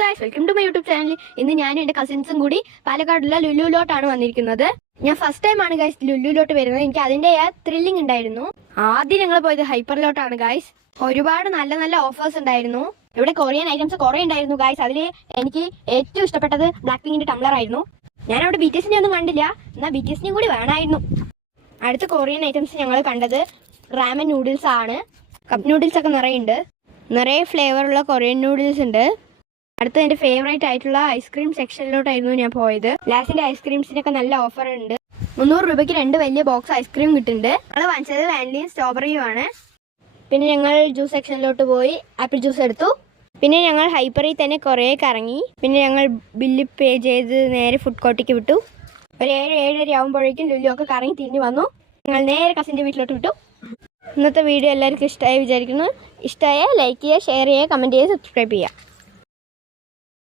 Guys, welcome to my YouTube channel. ഇന്ന് ഞാനും എൻ്റെ കസിൻസും കൂടി പാലക്കാടുള്ള ലുലുലോട്ടാണ് വന്നിരിക്കുന്നത്. ഞാൻ ഫസ്റ്റ് ടൈമാണ് ഗൈസ് ലുലുലോട്ട് വരുന്നത്. എനിക്ക് അതിൻ്റെ ത്രില്ലിംഗ് ഉണ്ടായിരുന്നു. ആദ്യം ഞങ്ങൾ പോയത് ഹൈപ്പറിലോട്ടാണ് ഗൈസ്. ഒരുപാട് നല്ല നല്ല ഓഫേഴ്സ് ഉണ്ടായിരുന്നു. ഇവിടെ കൊറിയൻ ഐറ്റംസ് കുറേ ഉണ്ടായിരുന്നു ഗൈസ്. അതിൽ എനിക്ക് ഏറ്റവും ഇഷ്ടപ്പെട്ടത് ബ്ലാക്ക് പിങ്കിന്റെ ടംബ്ലർ ആയിരുന്നു. ഞാൻ അവിടെ BTSനെ ഒന്നും കണ്ടില്ല, എന്നാൽ BTSനെയും കൂടി വേണമായിരുന്നു. അടുത്ത കൊറിയൻ ഐറ്റംസ് ഞങ്ങൾ കണ്ടത് റാമൻ നൂഡിൽസ് ആണ്. കപ്പ് നൂഡിൽസ് ഒക്കെ നിറയുണ്ട്, നിറയെ ഫ്ലേവറുള്ള കൊറിയൻ നൂഡിൽസ് ഉണ്ട്. അടുത്ത എൻ്റെ ഫേവറേറ്റ് ആയിട്ടുള്ള ഐസ്ക്രീം സെക്ഷനിലോട്ടായിരുന്നു ഞാൻ പോയത്. ലാസ്റ്റിൻ്റെ ഐസ്ക്രീംസിനൊക്കെ നല്ല ഓഫർ ഉണ്ട്. 300 രൂപയ്ക്ക് 2 വലിയ ബോക്സ് ഐസ്ക്രീം കിട്ടുന്നുണ്ട്. ഞങ്ങൾ വാങ്ങിച്ചത് വാനിലയും സ്ട്രോബെറിയും ആണ്. പിന്നെ ഞങ്ങൾ ജ്യൂസ് സെക്ഷനിലോട്ട് പോയി ആപ്പിൾ ജ്യൂസ് എടുത്തു. പിന്നെ ഞങ്ങൾ ഹൈപ്പറിൽ തന്നെ കുറേ കറങ്ങി. പിന്നെ ഞങ്ങൾ ബില്ല് പേ ചെയ്ത് നേരെ ഫുഡ് കോർട്ടിലേക്ക് വിട്ടു. ഒരു 7-7:30 ആകുമ്പോഴേക്കും ലുലു ഒക്കെ കറങ്ങി തിരിഞ്ഞ് വന്നു. ഞങ്ങൾ നേരെ കസിൻ്റെ വീട്ടിലോട്ട് വിട്ടു. ഇന്നത്തെ വീഡിയോ എല്ലാവർക്കും ഇഷ്ടമായി വിചാരിക്കുന്നു. ഇഷ്ടമായാൽ ലൈക്ക് ചെയ്യുക, ഷെയർ ചെയ്യുക, കമൻറ്റ് ചെയ്യുക, സബ്സ്ക്രൈബ് ചെയ്യുക.